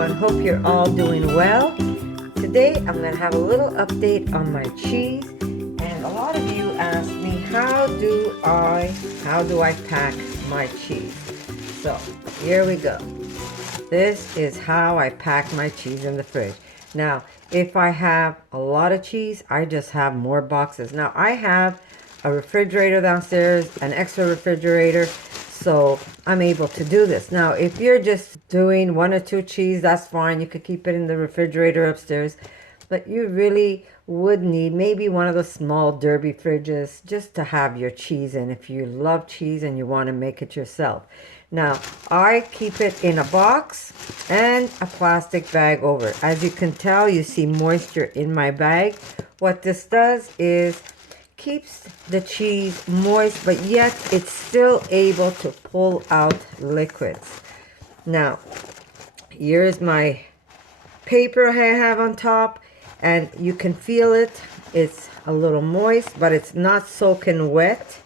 everyone, hope you're all doing well. Today I'm going to have a little update on my cheese, and a lot of you asked me how do I pack my cheese. So here we go. This is how I pack my cheese in the fridge. Now if I have a lot of cheese, I just have more boxes. Now I have a refrigerator downstairs, an extra refrigerator, so I'm able to do this. Now if you're just doing 1 or 2 cheese, that's fine. You could keep it in the refrigerator upstairs, but you really would need maybe one of those small derby fridges just to have your cheese in if you love cheese and you want to make it yourself. Now I keep it in a box and a plastic bag over. As you can tell, you see moisture in my bag. What this does is keeps the cheese moist, but yet it's still able to pull out liquids. Now here's my paper I have on top, and you can feel it. It's a little moist, but it's not soaking wet.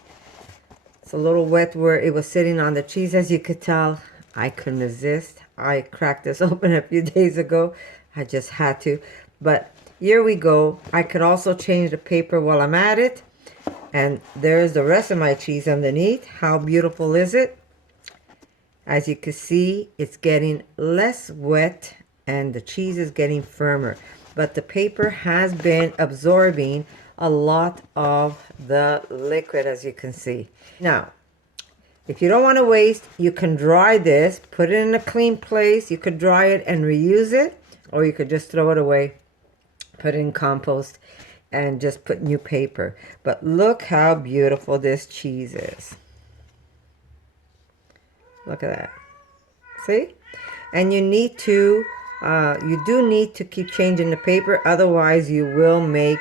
It's a little wet where it was sitting on the cheese. As you could tell, I couldn't resist. I cracked this open a few days ago. I just had to. But here we go. I could also change the paper while I'm at it. And there's the rest of my cheese underneath. How beautiful is it? As you can see, it's getting less wet and the cheese is getting firmer. But the paper has been absorbing a lot of the liquid, as you can see. Now, if you don't want to waste, you can dry this, put it in a clean place. You could dry it and reuse it, or you could just throw it away, put it in compost, and just put new paper. But look how beautiful this cheese is. Look at that. See? And you need to, you do need to keep changing the paper, otherwise you will make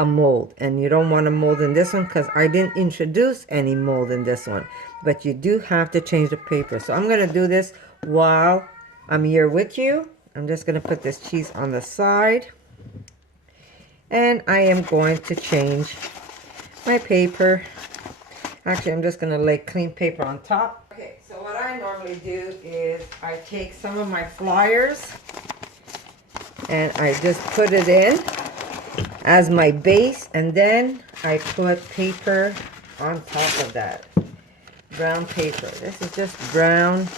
a mold. And you don't want a mold in this one because I didn't introduce any mold in this one. But you do have to change the paper. So I'm going to do this while I'm here with you. I'm just going to put this cheese on the side. And I am going to change my paper. Actually, I'm just going to lay clean paper on top. Okay, so what I normally do is I take some of my flyers and I just put it in as my base, and then I put paper on top of that. Brown paper. This is just brown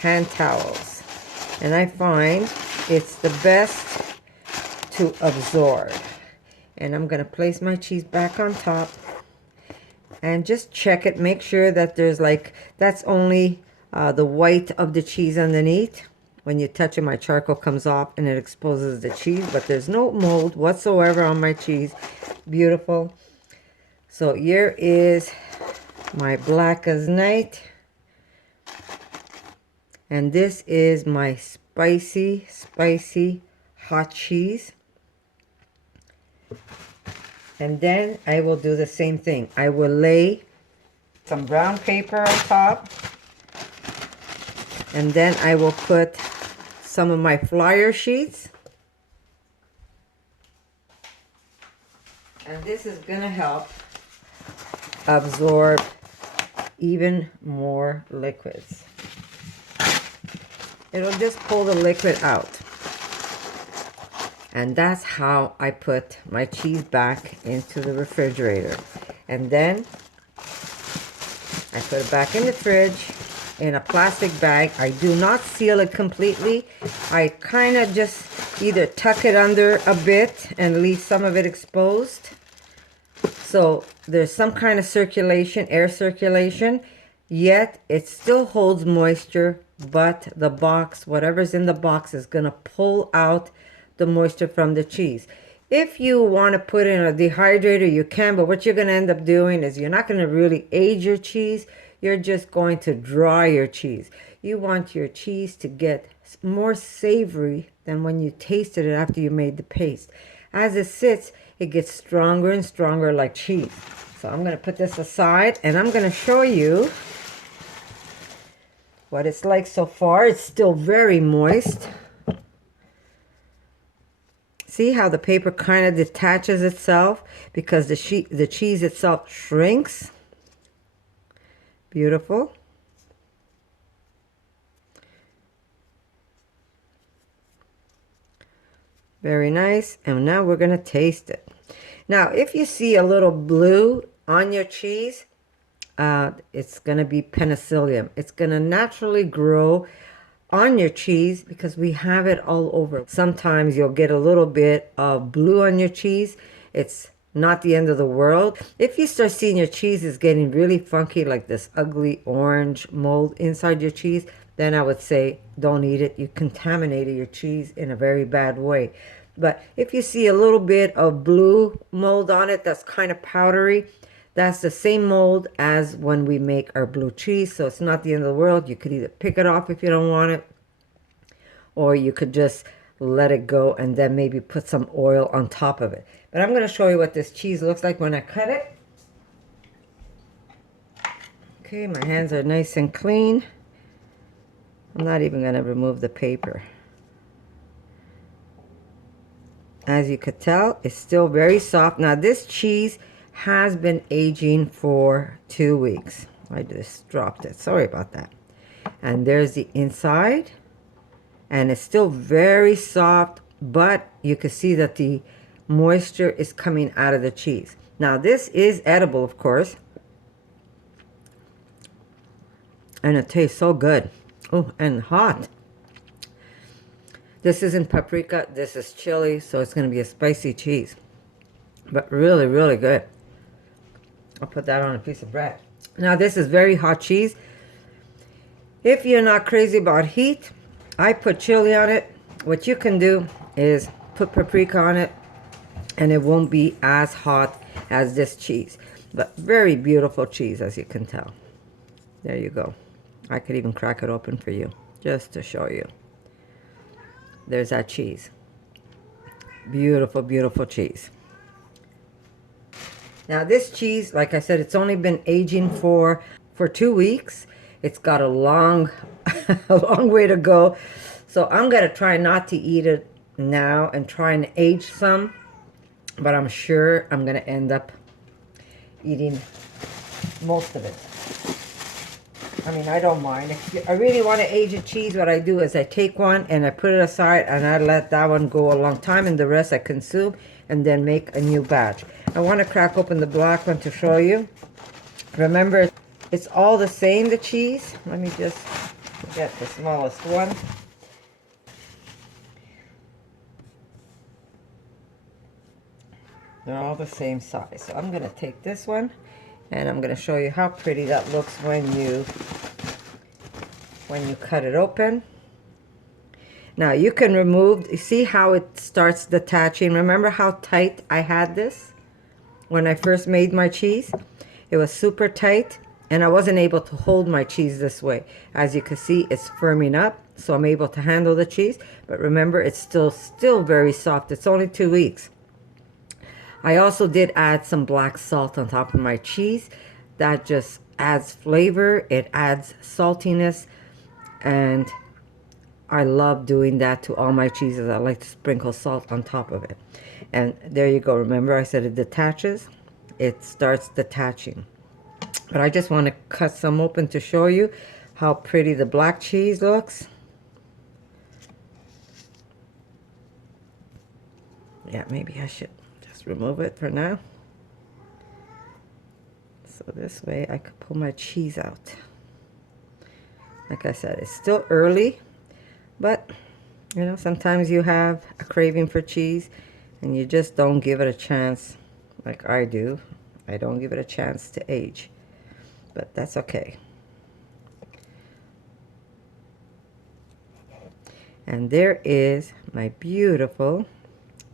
hand towels. And I find it's the best to absorb. And I'm going to place my cheese back on top and just check it. Make sure that there's that's only the white of the cheese underneath. When you touch it, my charcoal comes off and it exposes the cheese, but there's no mold whatsoever on my cheese. Beautiful. So here is my black as night. And this is my spicy hot cheese. And then I will do the same thing. I will lay some brown paper on top. And then I will put some of my flyer sheets. And this is going to help absorb even more liquids. It'll just pull the liquid out. And that's how I put my cheese back into the refrigerator. And then I put it back in the fridge in a plastic bag. I do not seal it completely. I kind of just either tuck it under a bit and leave some of it exposed. So there's some kind of circulation, air circulation, yet it still holds moisture, but the box, whatever's in the box, is going to pull out the moisture from the cheese. If you want to put it in a dehydrator, you can, but what you're going to end up doing is you're not going to really age your cheese. You're just going to dry your cheese. You want your cheese to get more savory than when you tasted it after you made the paste. As it sits, it gets stronger and stronger like cheese. So I'm going to put this aside and I'm going to show you what it's like so far. It's still very moist. See how the paper kind of detaches itself because the cheese itself shrinks. Beautiful. Very nice. And now we're going to taste it. Now, if you see a little blue on your cheese, it's going to be penicillium. It's going to naturally grow on your cheese because we have it all over. Sometimes you'll get a little bit of blue on your cheese. It's not the end of the world. If you start seeing your cheese is getting really funky, like this ugly orange mold inside your cheese, then I would say don't eat it. You contaminated your cheese in a very bad way. But if you see a little bit of blue mold on it that's kind of powdery, that's the same mold as when we make our blue cheese. So it's not the end of the world. You could either pick it off if you don't want it, or you could just let it go and then maybe put some oil on top of it. But I'm going to show you what this cheese looks like when I cut it. Okay, my hands are nice and clean. I'm not even going to remove the paper. As you could tell, it's still very soft. Now this cheese has been aging for 2 weeks. I just dropped it. Sorry about that. And there's the inside. And it's still very soft, but you can see that the moisture is coming out of the cheese. Now this is edible, of course. And it tastes so good. Oh, and hot. This isn't paprika, this is chili, so it's going to be a spicy cheese. But really, really good. I'll put that on a piece of bread. Now this is very hot cheese. If you're not crazy about heat, I put chili on it. What you can do is put paprika on it, and it won't be as hot as this cheese. But very beautiful cheese, as you can tell. There you go. I could even crack it open for you, just to show you. There's that cheese. Beautiful, beautiful cheese. Now this cheese, like I said, it's only been aging for 2 weeks. It's got a long, a long way to go. So I'm going to try not to eat it now and try and age some. But I'm sure I'm going to end up eating most of it. I mean, I don't mind. If I really want to age a cheese, what I do is I take one and I put it aside and I let that one go a long time, and the rest I consume and then make a new batch. I want to crack open the black one to show you. Remember, it's all the same, the cheese. Let me just get the smallest one. They're all the same size. So I'm going to take this one and I'm going to show you how pretty that looks when you cut it open. Now you can remove, you see how it starts detaching. Remember how tight I had this when I first made my cheese? It was super tight and I wasn't able to hold my cheese this way. As you can see, it's firming up, so I'm able to handle the cheese. But remember, it's still very soft. It's only 2 weeks. I also did add some black salt on top of my cheese. That just adds flavor. It adds saltiness. And I love doing that to all my cheeses. I like to sprinkle salt on top of it. And there you go. Remember I said it detaches? It starts detaching. But I just want to cut some open to show you how pretty the black cheese looks. Yeah, maybe I should remove it for now. So this way I could pull my cheese out. Like I said, it's still early, but you know, sometimes you have a craving for cheese and you just don't give it a chance like I do. I don't give it a chance to age, but that's okay. And there is my beautiful,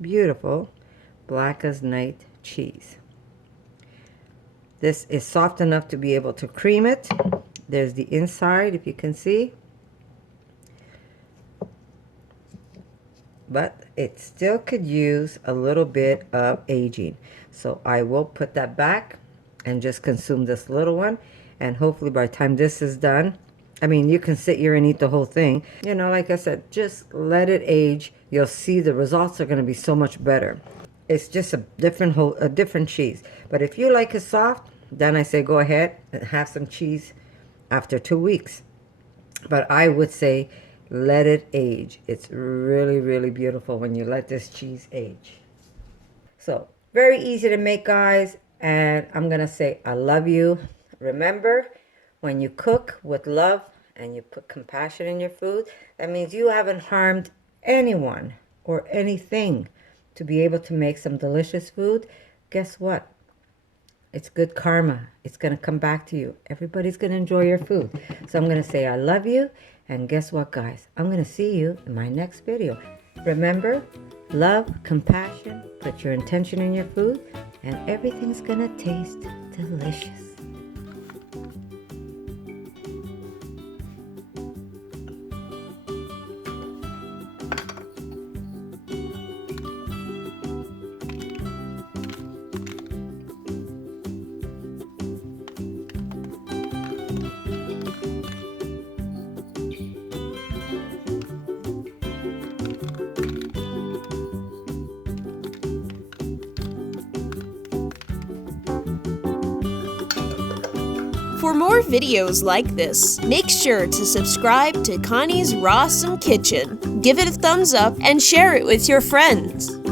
beautiful black as night cheese. This is soft enough to be able to cream it. There's the inside, if you can see. But it still could use a little bit of aging. So I will put that back and just consume this little one. And hopefully by the time this is done, I mean, you can sit here and eat the whole thing. You know, like I said, just let it age. You'll see the results are going to be so much better. It's just a different cheese. But if you like it soft, then I say go ahead and have some cheese after 2 weeks. But I would say let it age. It's really, really beautiful when you let this cheese age. So, very easy to make, guys. And I'm going to say, I love you. Remember, when you cook with love and you put compassion in your food, that means you haven't harmed anyone or anything to be able to make some delicious food. Guess what? It's good karma. It's going to come back to you. Everybody's going to enjoy your food. So I'm going to say I love you. And guess what, guys? I'm going to see you in my next video. Remember, love, compassion, put your intention in your food, and everything's going to taste delicious. For more videos like this, make sure to subscribe to Connie's RAWsome Kitchen, give it a thumbs up, and share it with your friends.